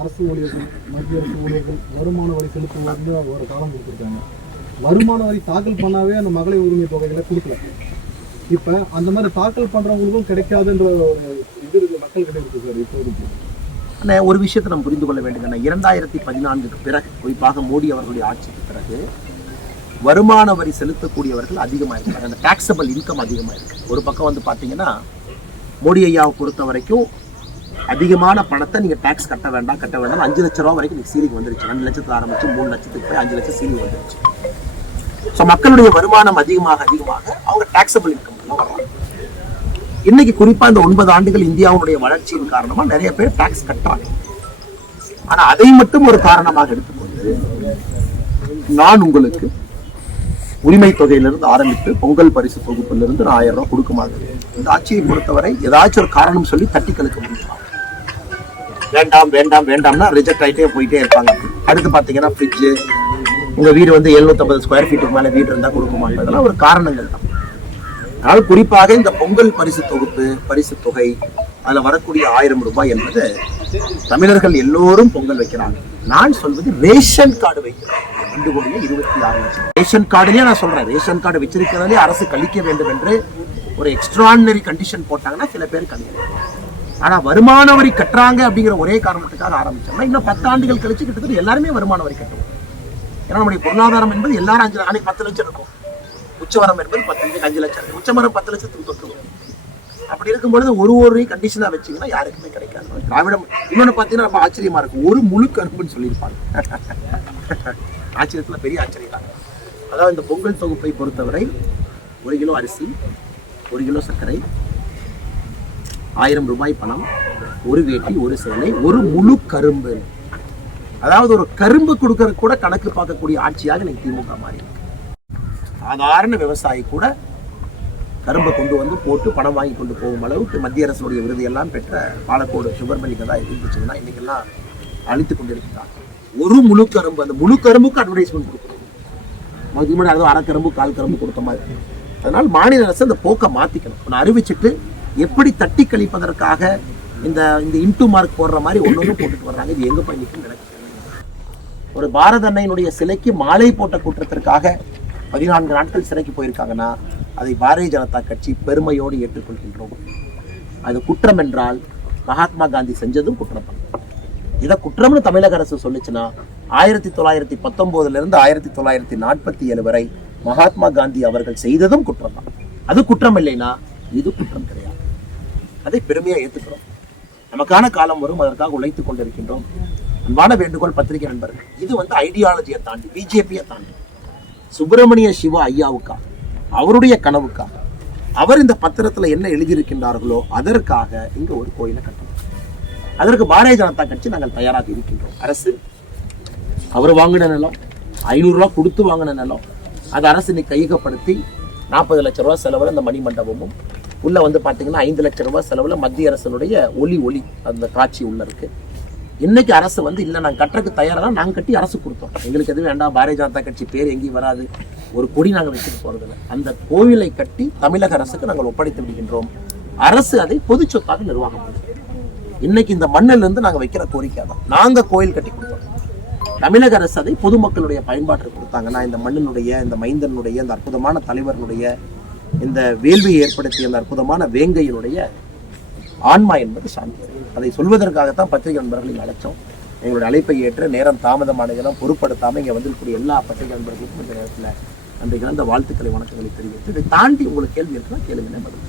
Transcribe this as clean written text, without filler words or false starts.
அரசு ஊழியர்கள், மத்திய அரசு ஊழியர்கள் வருமான வரி செலுத்துவதுன்னு ஒரு காலம் கொடுத்துருக்காங்க. வருமான வரி தாக்கல் பண்ணாவே அந்த மகளிர் உரிமை தொகைகளை கொடுக்கல. இப்போ அந்த மாதிரி தாக்கல் பண்ணுறவங்களுக்கும் கிடைக்காதுன்ற ஒரு இது மக்கள்கிட்ட இருக்குது சார். இப்போ ஒரு விஷயத்தை நம்ம புரிந்து கொள்ள வேண்டும். 2014 பிறகு, குறிப்பாக மோடி அவர்களுடைய ஆட்சிக்கு பிறகு வருமான வரி செலுத்தக்கூடியவர்கள் அதிகமாக இருக்காங்க. அந்த டாக்ஸபிள் இன்கம் அதிகமாக இருக்குது. ஒரு பக்கம் வந்து பார்த்தீங்கன்னா மோடி ஐயாவை பொறுத்த வரைக்கும் அதிகமான பணத்தை நீங்கள் டேக்ஸ் கட்ட வேண்டாம் 5 லட்ச ரூபா வரைக்கும் நீங்கள் சீலிங் வந்துருச்சு. 2 லட்சத்தில் ஆரம்பிச்சு 3 லட்சத்துக்கு போய் 5 லட்சம் சீலிங் வந்துருச்சு. ஸோ மக்களுடைய வருமானம் அதிகமாக அவங்க டாக்ஸபிள் இன்கம் வர்றாங்க. இன்னைக்கு குறிப்பாக இந்த 9 ஆண்டுகள் இந்தியாவுடைய வளர்ச்சியின் காரணமாக நிறைய பேர் டாக்ஸ் கட்டுறாங்க. ஆனால் அதை மட்டும் ஒரு காரணமாக எடுத்துக்கொண்டு நான் உங்களுக்கு உரிமை தொகையிலிருந்து ஆரம்பித்து பொங்கல் பரிசு தொகுப்பிலிருந்து நான் 1000 ரூபாய் கொடுக்க மாட்டேன். இந்த ஆட்சியை பொறுத்தவரை ஏதாச்சும் ஒரு காரணம் சொல்லி தட்டி கழுக்க முடியும். வேண்டாம் வேண்டாம் வேண்டாம்னா ரிஜெக்ட் ஆகிட்டே போயிட்டே இருப்பாங்க. அடுத்து பார்த்தீங்கன்னா ஃப்ரிட்ஜு, உங்கள் வீடு வந்து 750 ஸ்கொயர் ஃபீட்டுக்கு மேலே வீடு இருந்தால் கொடுக்க மாட்டோம். இதெல்லாம் ஒரு காரணங்கள் தான். அதனால் குறிப்பாக இந்த பொங்கல் பரிசு தொகுப்பு, பரிசு தொகை, அதில் வரக்கூடிய 1000 ரூபாய் என்பது தமிழர்கள் எல்லோரும் பொங்கல் வைக்கிறாங்க. நான் சொல்வது ரேஷன் கார்டு வைக்கிறேன். 2,26 லட்சம் ரேஷன் கார்டுலேயே நான் சொல்கிறேன். ரேஷன் கார்டு வச்சிருக்கிறதாலே அரசு கழிக்க வேண்டும் என்று ஒரு எக்ஸ்ட்ராடினரி கண்டிஷன் போட்டாங்கன்னா சில பேர் கழிக்கலாம். ஆனால் வருமான வரி கட்டுறாங்க அப்படிங்கிற ஒரே காரணத்துக்காக ஆரம்பிச்சோம்னா இன்னும் 10 ஆண்டுகள் கழிச்சு கிட்டத்தட்ட எல்லாருமே வருமான வரி கட்டுவோம். ஏன்னா நம்முடைய பொருளாதாரம் என்பது எல்லாரும் 10 லட்சம் இருக்கும். உச்சவரம் என்பது 5 லட்சம் இருக்கும். உச்சமரம் 10 லட்சத்துக்கு தொட்டுருக்கும். அப்படி இருக்கும்பொழுது ஒரு கண்டிஷனாக வச்சிங்கன்னா யாருக்குமே கிடைக்காது. திராவிடம் இன்னொன்று பார்த்தீங்கன்னா ரொம்ப ஆச்சரியமா இருக்கும். ஒரு முழு கரும்புன்னு சொல்லியிருப்பாங்க. ஆச்சரியத்தில் பெரிய ஆச்சரியம் தான். அதாவது இந்த பொங்கல் தொகுப்பை பொறுத்தவரை 1 கிலோ அரிசி, 1 கிலோ சர்க்கரை, 1000 ரூபாய் பணம், ஒரு வேட்டி, ஒரு சேலை, ஒரு முழு கரும்பு. அதாவது ஒரு கரும்பு கொடுக்கற கூட கணக்கு பார்க்கக்கூடிய ஆட்சியாக இன்னைக்கு திமுக மாறி இருக்கு. சாதாரண விவசாயி கூட கரும்பை கொண்டு வந்து போட்டு பணம் வாங்கி கொண்டு போகும் அளவுக்கு மத்திய அரசுடைய விருது எல்லாம் பெற்ற பாலக்கோடு சுகர்மல்லிகை தான் இருந்துச்சுன்னா இன்னைக்கெல்லாம் அழித்து கொண்டிருக்கிறாங்க. ஒரு முழு கரும்பு, அந்த முழு கரும்புக்கு அட்வர்டைஸ்மெண்ட் கொடுக்கணும். முன்னாடி அது அரை கரும்பு 1/4 கரும்பு கொடுத்த மாதிரி. அதனால மாநில அரசு அந்த போக்கை மாத்திக்கணும். ஒன்று அறிவிச்சுட்டு எப்படி தட்டி கழிப்பதற்காக இந்த இன்டூ மார்க் போடுற மாதிரி ஒன்று போட்டுட்டு வர்றாங்க. இது எங்க போய் நிற்கும் நினைக்கிறேன். ஒரு பாரத அன்னையினுடைய சிலைக்கு மாலை போட்ட குற்றத்திற்காக 14 நாட்கள் சிறைக்கு போயிருக்காங்கன்னா அதை பாரதிய ஜனதா கட்சி பெருமையோடு ஏற்றுக்கொள்கின்றோம். அது குற்றம் என்றால் மகாத்மா காந்தி செஞ்சதும் குற்றம். இதை குற்றம்னு தமிழக அரசு சொல்லிச்சுன்னா 1919 1947 வரை மகாத்மா காந்தி அவர்கள் செய்ததும் குற்றம் தான். அது குற்றம் இல்லைன்னா இது குற்றம் கிடையாது. அதை பெருமையா ஏற்றுக்கிறோம். நமக்கான காலம் வரும், அதற்காக உழைத்துக் கொண்டிருக்கின்றோம். அன்பான வேண்டுகோள் பத்திரிகை நண்பர்கள், இது ஐடியாலஜியை தாண்டி, பிஜேபியை தாண்டி சுப்பிரமணிய சிவா ஐயாவுக்கா, அவருடைய கனவுக்கா, அவர் இந்த பத்திரத்துல என்ன எழுதியிருக்கின்றார்களோ அதற்காக இங்க ஒரு கோயிலை கட்டணும். அதற்கு பாரதிய ஜனதா கட்சி நாங்கள் தயாராக இருக்கின்றோம். அரசு அவர் வாங்கின நிலம் 500 ரூபாய் கொடுத்து வாங்கின நிலம், அது அரசு இன்னைக்கு கையகப்படுத்தி 40 லட்சம் ரூபாய் செலவில் அந்த மணிமண்டபமும் உள்ள பார்த்தீங்கன்னா 5 லட்சம் ரூபாய் செலவில் மத்திய அரசனுடைய ஒளி அந்த காட்சி உள்ள இருக்கு. இன்னைக்கு அரசு இல்லை நாங்கள் கட்டுறதுக்கு தயாராக நாங்கள் கட்டி அரசு கொடுத்தோம். எங்களுக்கு எதுவும் வேண்டாம், பாரதிய ஜனதா கட்சி பேர் எங்கேயும் வராது, ஒரு கொடி நாங்கள் வச்சுட்டு போறதில்லை. அந்த கோவிலை கட்டி தமிழக அரசுக்கு நாங்கள் ஒப்படைத்து விடுகின்றோம். அரசு அதை பொது சொத்தாக நிர்வாகம் பண்ணும். இன்னைக்கு இந்த மண்ணில் இருந்து நாங்கள் வைக்கிற கோரிக்கை தான். நாங்கள் கோயில் கட்டி கொடுத்தோம், தமிழக அரசு அதை பொதுமக்களுடைய பயன்பாட்டுக்கு கொடுத்தாங்கன்னா இந்த மண்ணினுடைய, இந்த மைந்தனுடைய, இந்த அற்புதமான தலைவர்களுடைய, இந்த வேள்வியை ஏற்படுத்திய அந்த அற்புதமான வேங்கையினுடைய ஆன்மா என்பது சாந்தி. அதை சொல்வதற்காகத்தான் பத்திரிகை நண்பர்களை அழைச்சோம். எங்களுடைய அழைப்பை ஏற்று நேரம் தாமதமானதெல்லாம் பொருட்படுத்தாமல் இங்கே வந்திருக்கக்கூடிய எல்லா பத்திரிகை நண்பர்களுக்கும் இந்த நேரத்தில் நன்றி கலந்த வாழ்த்துக்களை, வணக்கங்களை தெரிவித்து இதை தாண்டி உங்களுக்கு கேள்வி இருக்குன்னா கேளுங்க, பதில்.